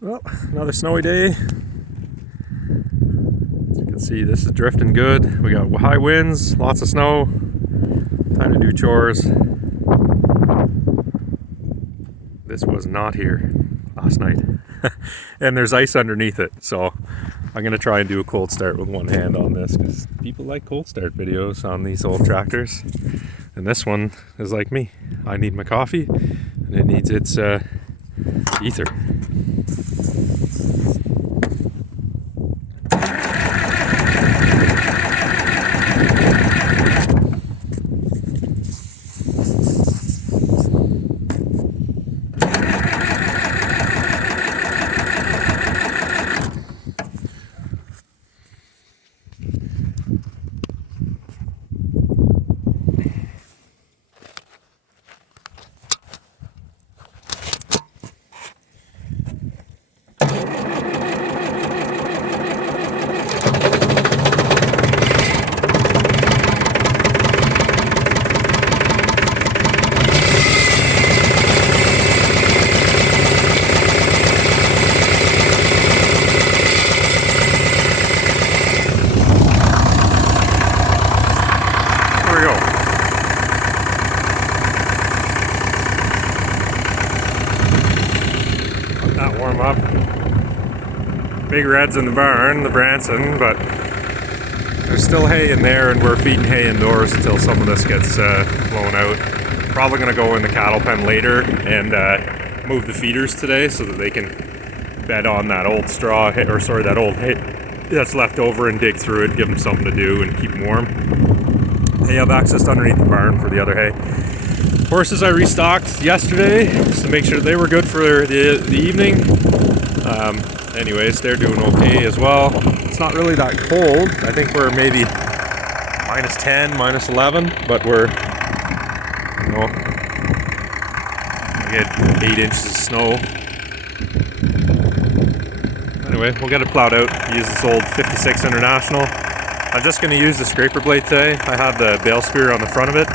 Well, another snowy day. As you can see, this is drifting good. We got high winds, lots of snow. Time to do chores. This was not here last night. And there's ice underneath it, so I'm gonna try and do a cold start with one hand on this because people like cold start videos on these old tractors. And this one is like me. I need my coffee and it needs its ether. Not warm up. Big Red's in the barn, the Branson, but there's still hay in there and we're feeding hay indoors until some of this gets blown out. Probably gonna go in the cattle pen later and move the feeders today so that they can bed on that old straw, that old hay that's left over and dig through it, give them something to do and keep them warm. They have access underneath the barn for the other hay. Horses I restocked yesterday just to make sure they were good for the evening. Anyways, they're doing okay as well. It's not really that cold. I think we're maybe minus 10, minus 11, but we're, we get 8 inches of snow. Anyway, we'll get it plowed out. Use this old 56 International. I'm just going to use the scraper blade today. I have the bale spear on the front of it.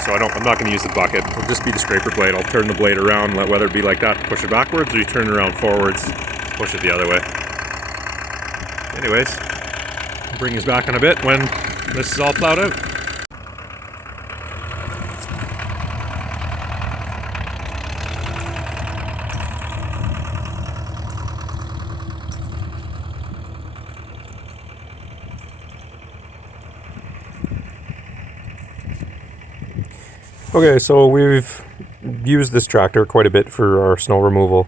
So I'm not going to use the bucket. It'll just be the scraper blade. I'll turn the blade around, let whether it be like that to push it backwards, or you turn it around forwards, push it the other way. Anyways, I'll bring us back in a bit when this is all plowed out. Okay, so we've used this tractor quite a bit for our snow removal.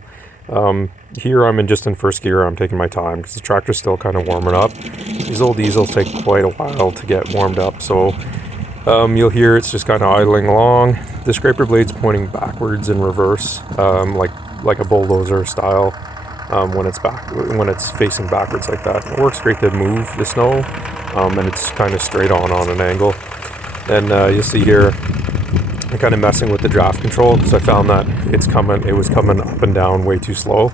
Here I'm just in first gear. I'm taking my time because the tractor's still kind of warming up. These old diesels take quite a while to get warmed up, so you'll hear it's just kind of idling along. The scraper blade's pointing backwards in reverse, like a bulldozer style. When it's facing backwards like that, it works great to move the snow, and it's kind of straight on an angle. And you'll see here, I'm kind of messing with the draft control because I found that it was coming up and down way too slow.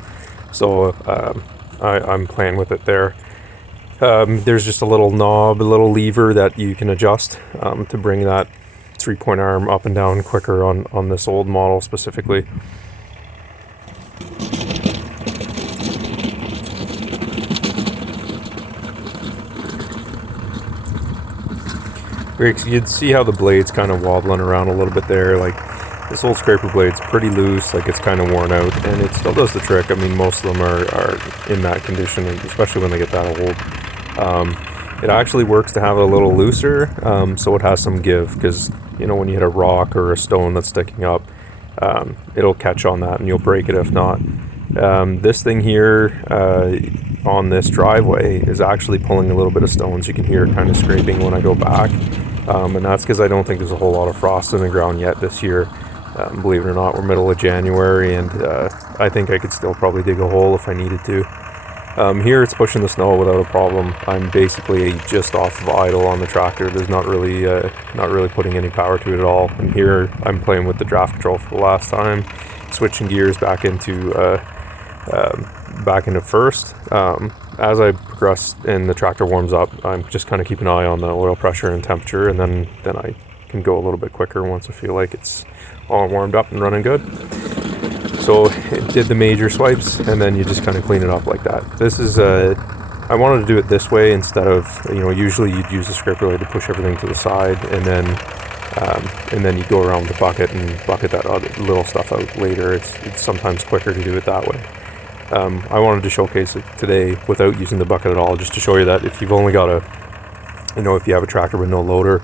So I'm playing with it there. There's just a little knob, a little lever that you can adjust to bring that 3-point arm up and down quicker on this old model specifically. You'd see how the blade's kind of wobbling around a little bit there. Like, this old scraper blade's pretty loose, like it's kind of worn out, and it still does the trick. I mean, most of them are in that condition, especially when they get that old. It actually works to have it a little looser, so it has some give, because, when you hit a rock or a stone that's sticking up, it'll catch on that and you'll break it if not. This thing here on this driveway is actually pulling a little bit of stones. You can hear it kind of scraping when I go back. And that's because I don't think there's a whole lot of frost in the ground yet this year. Believe it or not, we're middle of January, and I think I could still probably dig a hole if I needed to. Here it's pushing the snow without a problem. I'm basically just off of idle on the tractor. There's not really putting any power to it at all. And here I'm playing with the draft control for the last time, switching gears back into first. As I progress and the tractor warms up, I'm just kind of keeping an eye on the oil pressure and temperature, and then I can go a little bit quicker once I feel like it's all warmed up and running good. So it did the major swipes, and then you just kind of clean it up like that. This is I wanted to do it this way instead of, usually you'd use a scraper blade to push everything to the side, and then you go around with the bucket and bucket that other little stuff out later. It's sometimes quicker to do it that way. I wanted to showcase it today without using the bucket at all, just to show you that if you've only got if you have a tractor with no loader,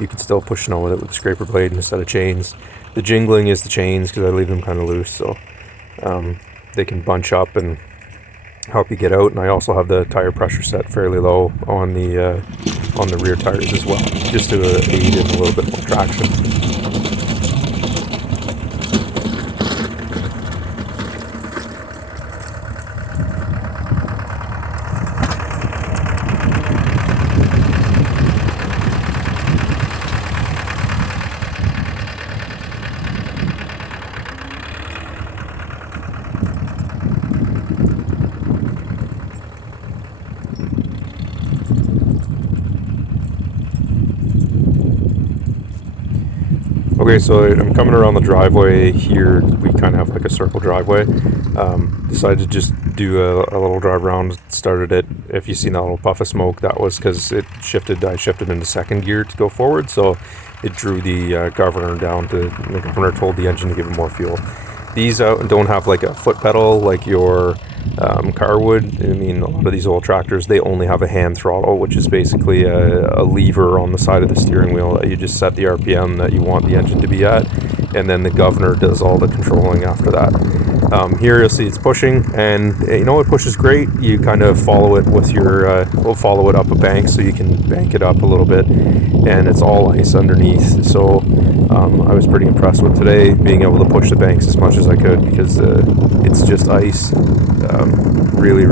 you can still push snow with it with a scraper blade instead of chains. The jingling is the chains because I leave them kind of loose, so they can bunch up and help you get out. And I also have the tire pressure set fairly low on the rear tires as well, just to aid in a little bit more traction. Okay, so I'm coming around the driveway here. We kind of have like a circle driveway. Decided to just do a little drive around, started it. If you see that little puff of smoke, that was because I shifted into second gear to go forward, so it drew the governor down. The governor told the engine to give it more fuel. These don't have like a foot pedal like your car would. I mean, a lot of these old tractors, they only have a hand throttle, which is basically a lever on the side of the steering wheel that you just set the RPM that you want the engine to be at, and then the governor does all the controlling after that. Here you'll see it's pushing, and it pushes great. You kind of follow it with we'll follow it up a bank, so you can bank it up a little bit, and it's all ice underneath. So I was pretty impressed with today being able to push the banks as much as I could, because it's just ice. Really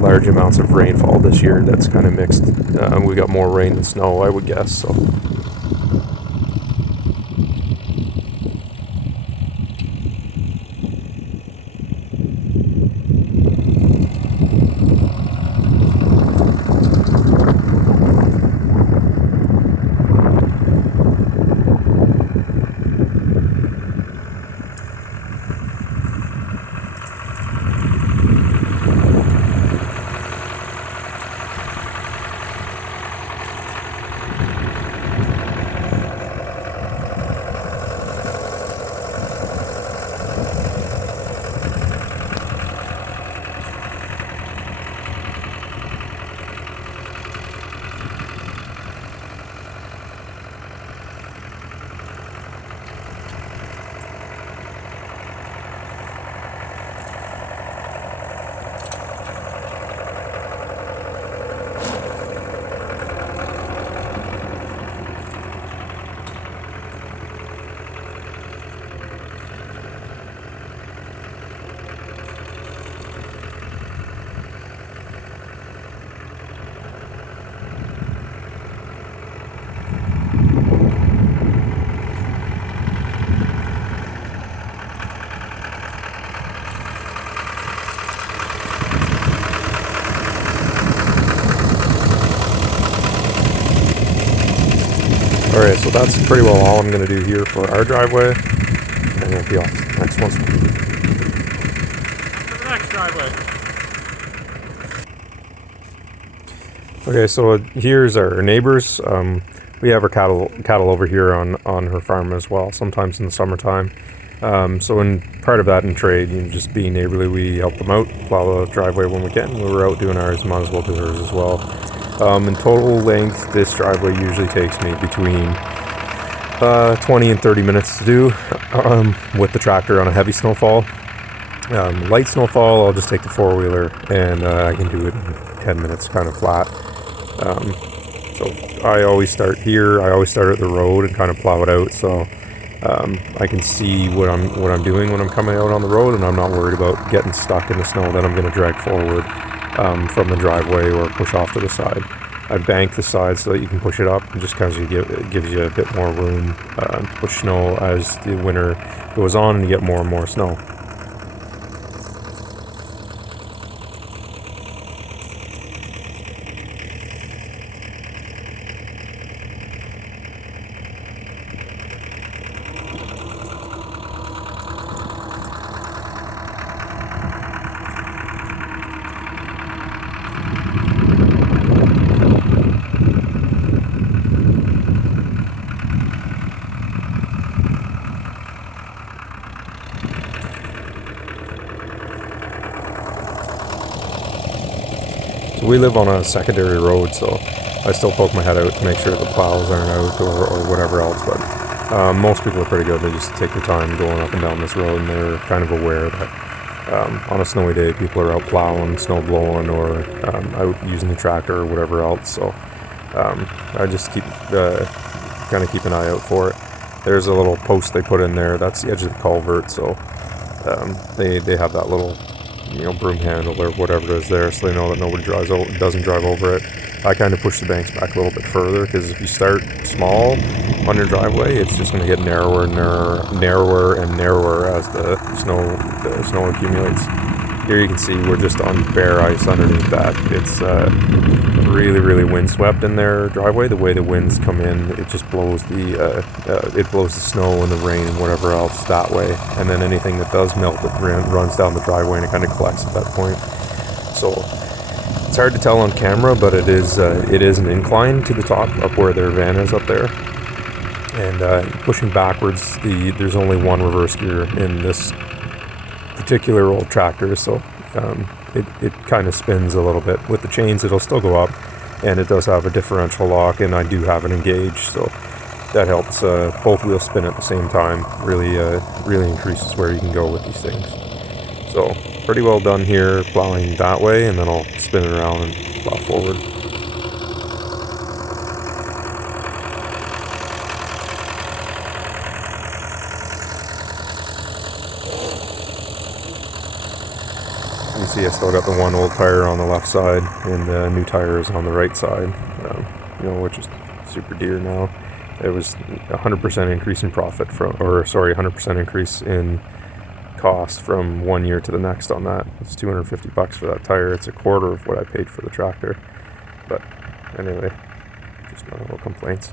large amounts of rainfall this year. That's kind of mixed. We got more rain than snow, I would guess. So. Alright, so that's pretty well all I'm going to do here for our driveway, and we'll be off to the next one. For the next driveway. Okay, so here's our neighbors. We have our cattle over here on her farm as well, sometimes in the summertime. So in part of that in trade, just being neighborly, we help them out, plow the driveway when we can. When we're out doing ours, might as well do hers as well. In total length, this driveway usually takes me between 20 and 30 minutes to do with the tractor on a heavy snowfall. Light snowfall, I'll just take the four-wheeler, and I can do it in 10 minutes kind of flat. So I always start here. I always start at the road and kind of plow it out, so I can see what I'm doing when I'm coming out on the road, and I'm not worried about getting stuck in the snow that I'm going to drag forward from the driveway or push off to the side. I bank the side so that you can push it up, and just because it gives you a bit more room to push snow as the winter goes on and you get more and more snow. we live on a secondary road, so I still poke my head out to make sure the plows aren't out or whatever else. But most people are pretty good. They just take their time going up and down this road, and they're kind of aware that on a snowy day, people are out plowing, snow blowing, or out using the tractor or whatever else. So I just keep kind of keep an eye out for it. There's a little post they put in there. That's the edge of the culvert, so they have that little broom handle or whatever it is there, so they know that nobody doesn't drive over it. I kind of push the banks back a little bit further, because if you start small on your driveway, it's just going to get narrower and narrower as the snow accumulates. Here you can see we're just on bare ice underneath that. It's really, really windswept in their driveway. The way the winds come in, it just blows the snow and the rain and whatever else that way. And then anything that does melt, it runs down the driveway and it kind of collects at that point. So it's hard to tell on camera, but it is an incline to the top, up where their van is up there. And pushing backwards, there's only one reverse gear in this particular old tractor, so it kind of spins a little bit. With the chains, it'll still go up, and it does have a differential lock, and I do have it engaged, so that helps both wheels spin at the same time. Really increases where you can go with these things. So pretty well done here, plowing that way, and then I'll spin it around and plow forward. You see I still got the one old tire on the left side, and the new tire is on the right side, which is super dear now. It was 100% increase in profit 100% increase in cost from 1 year to the next on that. It's $250 for that tire. It's a quarter of what I paid for the tractor. But anyway, just my little complaints.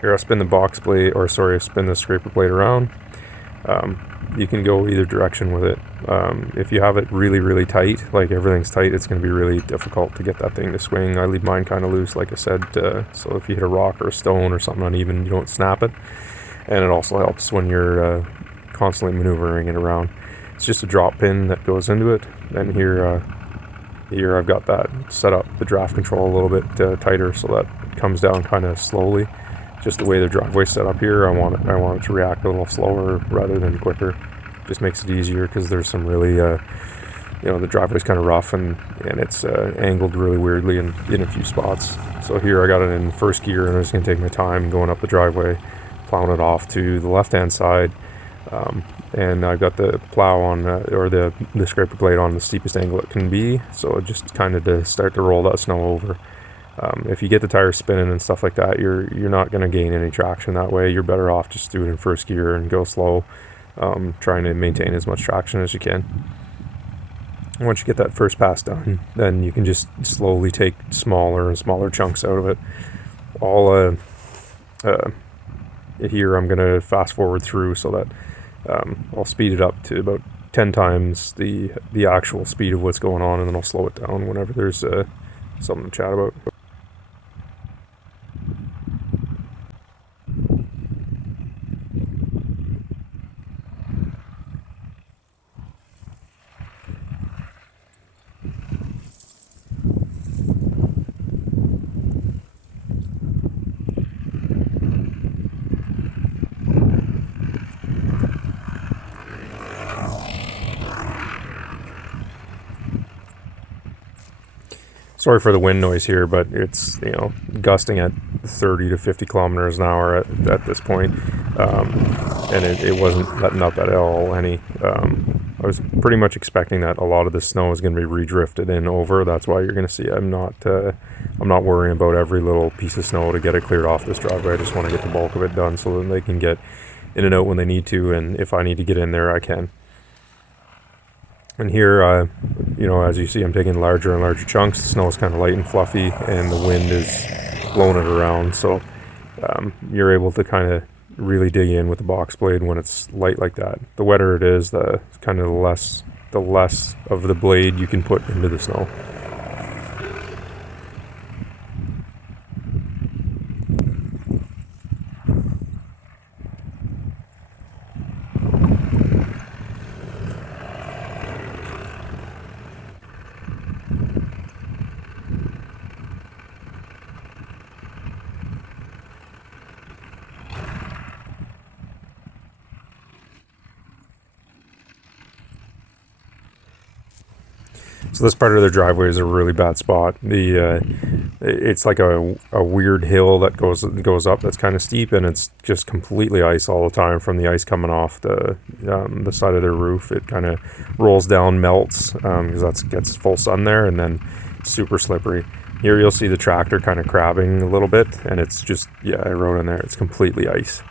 Here I'll spin the spin the scraper blade around. You can go either direction with it. If you have it really, really tight, like everything's tight, it's going to be really difficult to get that thing to swing. I leave mine kind of loose, like I said, so if you hit a rock or a stone or something uneven, you don't snap it. And it also helps when you're constantly maneuvering it around. It's just a drop pin that goes into it. And here I've got that set up, the draft control a little bit tighter, so that it comes down kind of slowly. Just the way the driveway's set up here, I want it to react a little slower rather than quicker. Just makes it easier, because there's some really, the driveway's kind of rough and it's angled really weirdly in a few spots. So here I got it in first gear, and I'm just going to take my time going up the driveway, plowing it off to the left-hand side. And I've got the plow on, or the scraper blade on the steepest angle it can be, so just kind of to start to roll that snow over. If you get the tires spinning and stuff like that, you're not going to gain any traction that way. You're better off just do it in first gear and go slow, trying to maintain as much traction as you can. Once you get that first pass done, then you can just slowly take smaller and smaller chunks out of it. Here I'm going to fast forward through so that I'll speed it up to about 10 times the actual speed of what's going on, and then I'll slow it down whenever there's something to chat about. Sorry for the wind noise here, but it's gusting at 30 to 50 kilometers an hour at this point, and it wasn't letting up at all. I was pretty much expecting that a lot of the snow is going to be redrifted in over. That's why you're going to see I'm not worrying about every little piece of snow to get it cleared off this driveway. I just want to get the bulk of it done so that they can get in and out when they need to, and if I need to get in there, I can. And here, as you see, I'm taking larger and larger chunks. The snow is kind of light and fluffy, and the wind is blowing it around. So you're able to kind of really dig in with the box blade when it's light like that. The wetter it is, the less of the blade you can put into the snow. So this part of their driveway is a really bad spot. It's like a weird hill that goes up that's kind of steep, and it's just completely ice all the time from the ice coming off the side of their roof. It kind of rolls down, melts because that gets full sun there, and then super slippery. Here you'll see the tractor kind of crabbing a little bit, and it's just, yeah, I wrote in there, it's completely ice.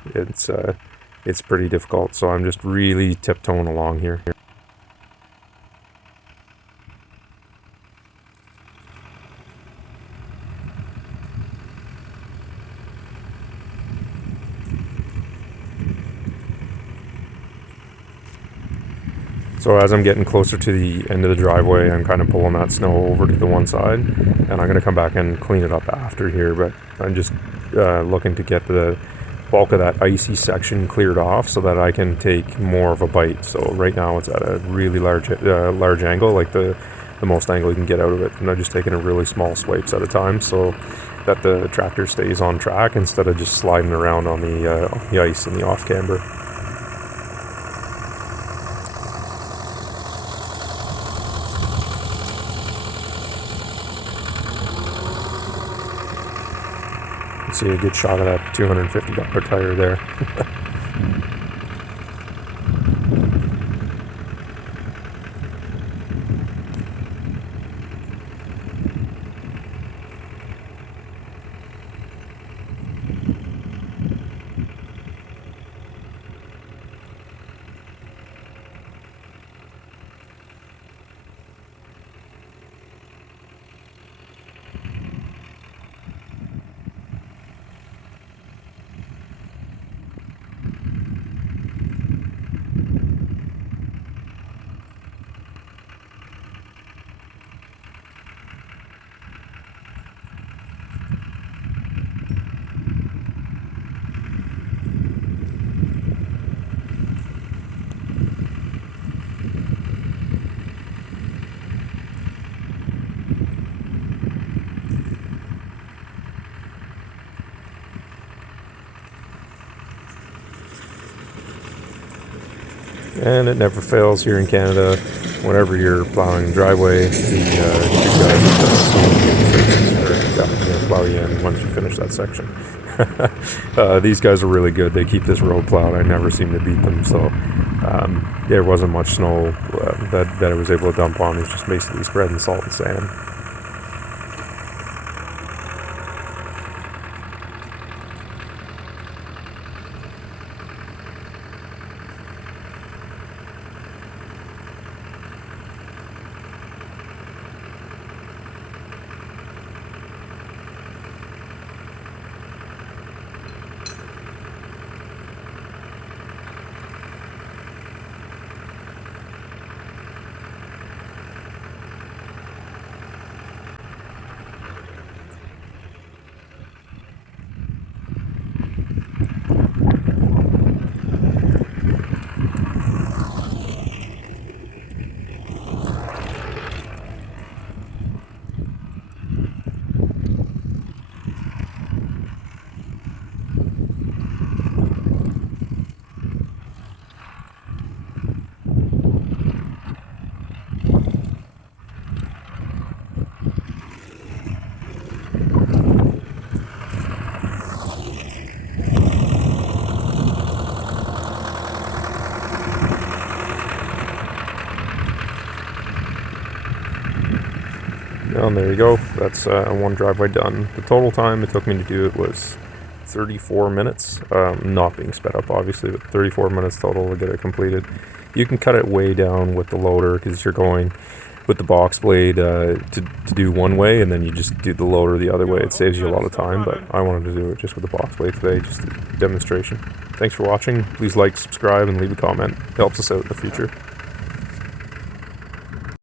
It's pretty difficult, so I'm just really tiptoeing along here. So as I'm getting closer to the end of the driveway, I'm kind of pulling that snow over to the one side, and I'm going to come back and clean it up after here, but I'm just looking to get the bulk of that icy section cleared off so that I can take more of a bite. So right now it's at a really large angle, like the most angle you can get out of it, and I'm just taking a really small swipes at a time so that the tractor stays on track instead of just sliding around on the ice in the off camber. See a good shot of that $250 tire there. And it never fails here in Canada. Whenever you're plowing driveway, the two guys are plow you in once you finish that section. These guys are really good. They keep this road plowed. I never seem to beat them. So there wasn't much snow that I was able to dump on. It's just basically spreading salt and sand. And there you go. That's one driveway done. The total time it took me to do it was 34 minutes. Not being sped up, obviously, but 34 minutes total to get it completed. You can cut it way down with the loader because you're going with the box blade to do one way, and then you just do the loader the other way. It saves you a lot of time, but I wanted to do it just with the box blade today, just a demonstration. Thanks for watching. Please like, subscribe, and leave a comment. It helps us out in the future.